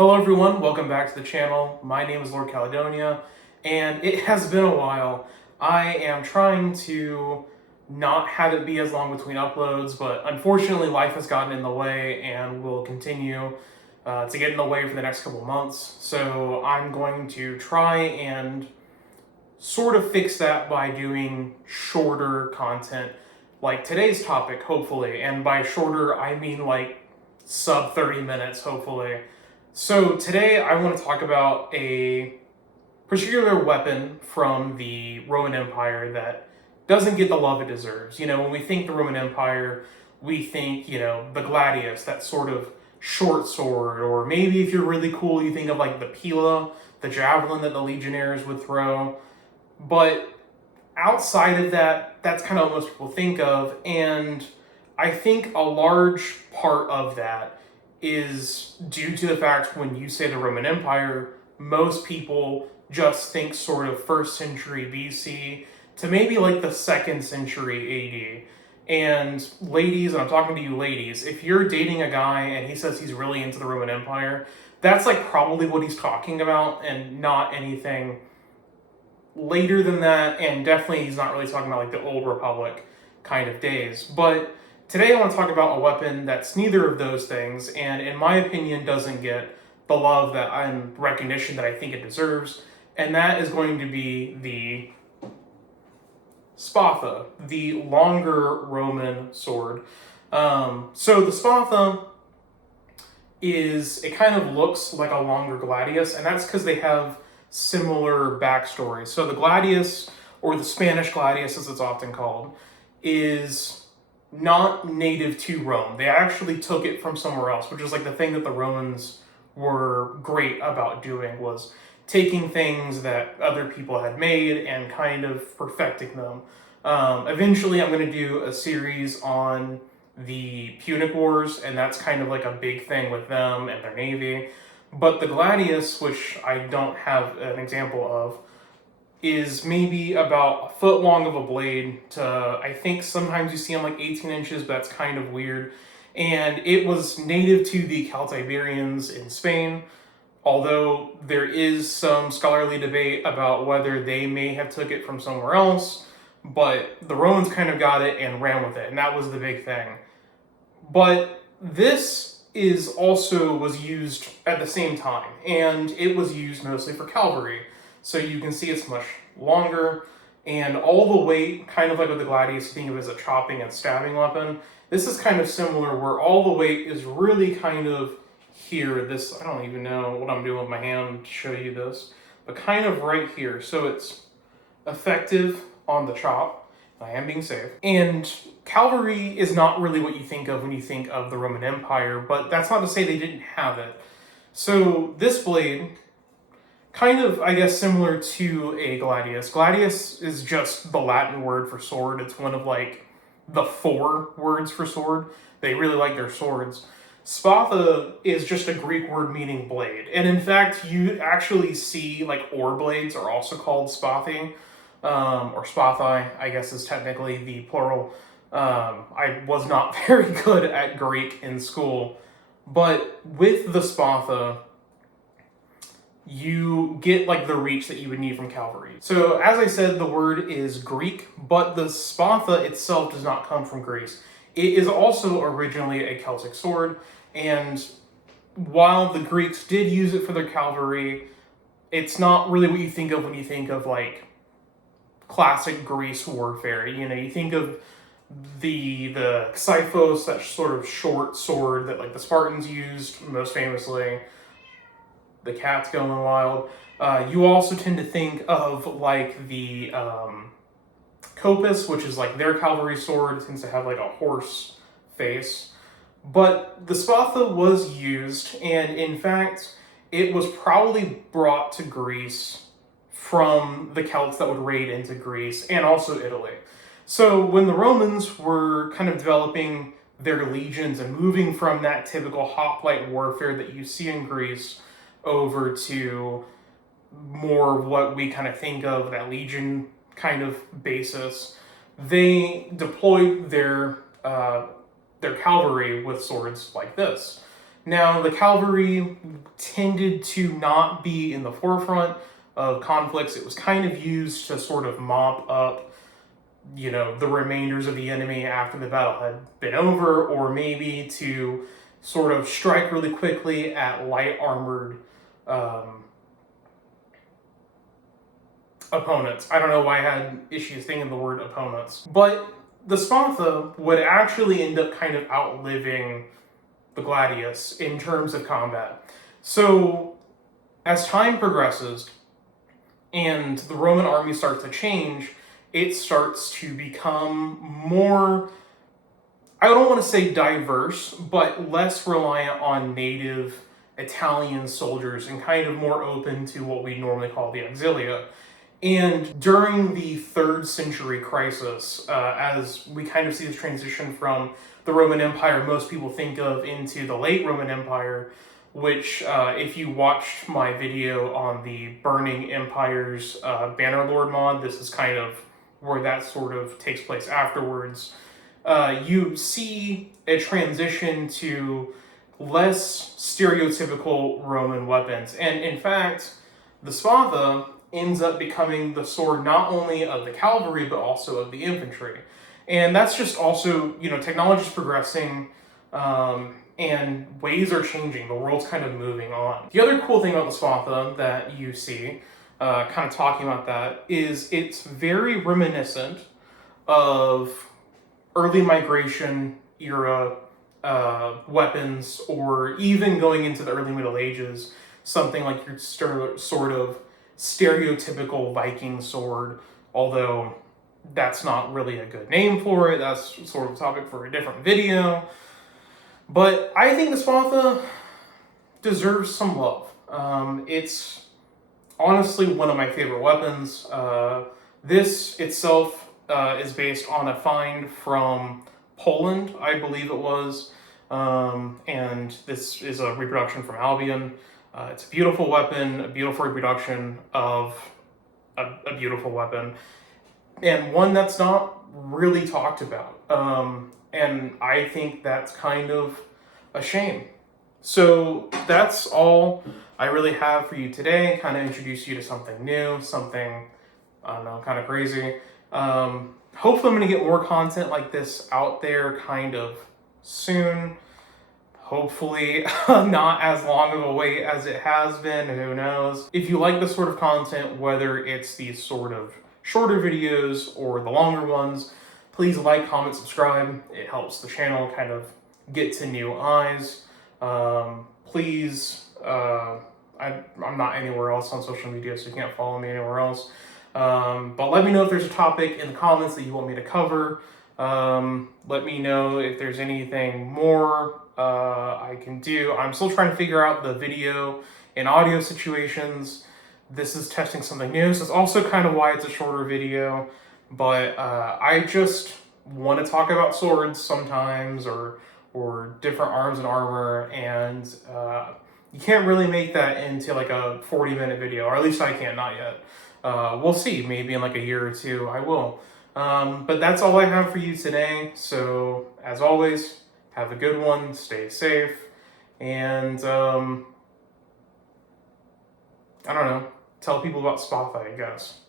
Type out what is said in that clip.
Hello everyone, welcome back to the channel. My name is Lord Caledonia, and it has been a while. I am trying to not have it be as long between uploads, but unfortunately life has gotten in the way and will continue to get in the way for the next couple months. So I'm going to try and sort of fix that by doing shorter content, like today's topic, hopefully. And by shorter, I mean like sub 30 minutes, hopefully. So today I want to talk about a particular weapon from the Roman Empire that doesn't get the love it deserves. You know, when we think the Roman Empire, we think, the gladius, that sort of short sword, or maybe if you're really cool, you think of like the pila, the javelin that the legionnaires would throw. But outside of that, that's kind of what most people think of, and I think a large part of that is due to the fact when you say the Roman Empire, most people just think sort of 1st century BC to maybe like the 2nd century AD. And ladies, and I'm talking to you ladies, if you're dating a guy and he says he's really into the Roman Empire, that's like probably what he's talking about and not anything later than that, and definitely he's not really talking about like the old Republic kind of days. But today I want to talk about a weapon that's neither of those things, and in my opinion doesn't get the love that and recognition that I think it deserves, and that is going to be the Spatha, the longer Roman sword. So the Spatha it kind of looks like a longer gladius, and that's because they have similar backstories. So the gladius, or the Spanish gladius as it's often called, is not native to Rome. They actually took it from somewhere else, which is like the thing that the Romans were great about doing, was taking things that other people had made and kind of perfecting them. Eventually I'm going to do a series on the Punic Wars, and that's kind of like a big thing with them and their navy. But the gladius, which I don't have an example of, is maybe about a foot long of a blade to, I think sometimes you see them like 18 inches, but that's kind of weird. And it was native to the Celtiberians in Spain, although there is some scholarly debate about whether they may have took it from somewhere else, but the Romans kind of got it and ran with it, and that was the big thing. But this was used at the same time, and it was used mostly for cavalry. So you can see it's much longer, and all the weight, kind of like with the gladius, you think of it as a chopping and stabbing weapon. This is kind of similar, where all the weight is really kind of here. I don't even know what I'm doing with my hand to show you this, but kind of right here. So it's effective on the chop. I am being safe. And cavalry is not really what you think of when you think of the Roman Empire, but that's not to say they didn't have it. So this blade, kind of, I guess, similar to a gladius. Gladius is just the Latin word for sword. It's one of like the 4 words for sword. They really like their swords. Spatha is just a Greek word meaning blade. And in fact, you actually see like oar blades are also called spathae. Or spathai, I guess is technically the plural. I was not very good at Greek in school, but with the spatha, you get like the reach that you would need from cavalry. So as I said, the word is Greek, but the spatha itself does not come from Greece. It is also originally a Celtic sword, and while the Greeks did use it for their cavalry, it's not really what you think of when you think of like classic Greece warfare. You think of the xyphos, that sort of short sword that like the Spartans used most famously, the cats going wild. You also tend to think of like the copus, which is like their cavalry sword. It tends to have like a horse face. But the spatha was used, and in fact, it was probably brought to Greece from the Celts that would raid into Greece and also Italy. So when the Romans were kind of developing their legions and moving from that typical hoplite warfare that you see in Greece over to more what we kind of think of, that legion kind of basis, they deployed their cavalry with swords like this. Now, the cavalry tended to not be in the forefront of conflicts. It was kind of used to sort of mop up, the remainders of the enemy after the battle had been over, or maybe to sort of strike really quickly at light armored opponents. I don't know why I had issues thinking the word opponents. But the Spatha would actually end up kind of outliving the gladius in terms of combat. So as time progresses and the Roman army starts to change, it starts to become more, I don't want to say diverse, but less reliant on native Italian soldiers and kind of more open to what we normally call the auxilia. And during the 3rd century crisis, as we kind of see this transition from the Roman Empire most people think of into the late Roman Empire, which if you watched my video on the Burning Empires Bannerlord mod, this is kind of where that sort of takes place afterwards. You see a transition to less stereotypical Roman weapons. And in fact, the Spatha ends up becoming the sword not only of the cavalry, but also of the infantry. And that's just also, technology's progressing, and ways are changing. The world's kind of moving on. The other cool thing about the Spatha that you see, kind of talking about that, is it's very reminiscent of early migration era weapons, or even going into the early Middle Ages, something like your sort of stereotypical Viking sword, although that's not really a good name for it. That's sort of a topic for a different video. But I think the Spatha deserves some love. It's honestly one of my favorite weapons. This itself is based on a find from Poland, I believe it was, and this is a reproduction from Albion. It's a beautiful weapon, a beautiful reproduction of a beautiful weapon, and one that's not really talked about. And I think that's kind of a shame. So that's all I really have for you today. Kind of introduce you to something new, something, I don't know, kind of crazy. Hopefully I'm going to get more content like this out there kind of soon. Hopefully not as long of a wait as it has been, who knows. If you like this sort of content, whether it's these sort of shorter videos or the longer ones, please like, comment, subscribe. It helps the channel kind of get to new eyes. Please, I'm not anywhere else on social media, so you can't follow me anywhere else. But let me know if there's a topic in the comments that you want me to cover. Let me know if there's anything more I can do. I'm still trying to figure out the video and audio situations. This is testing something new, so it's also kind of why it's a shorter video. But I just want to talk about swords sometimes, or different arms and armor, and you can't really make that into like a 40-minute video, or at least I can't, not yet. We'll see, maybe in like a year or two I will. But that's all I have for you today. So as always, have a good one, stay safe, and I don't know, tell people about Spatha, I guess.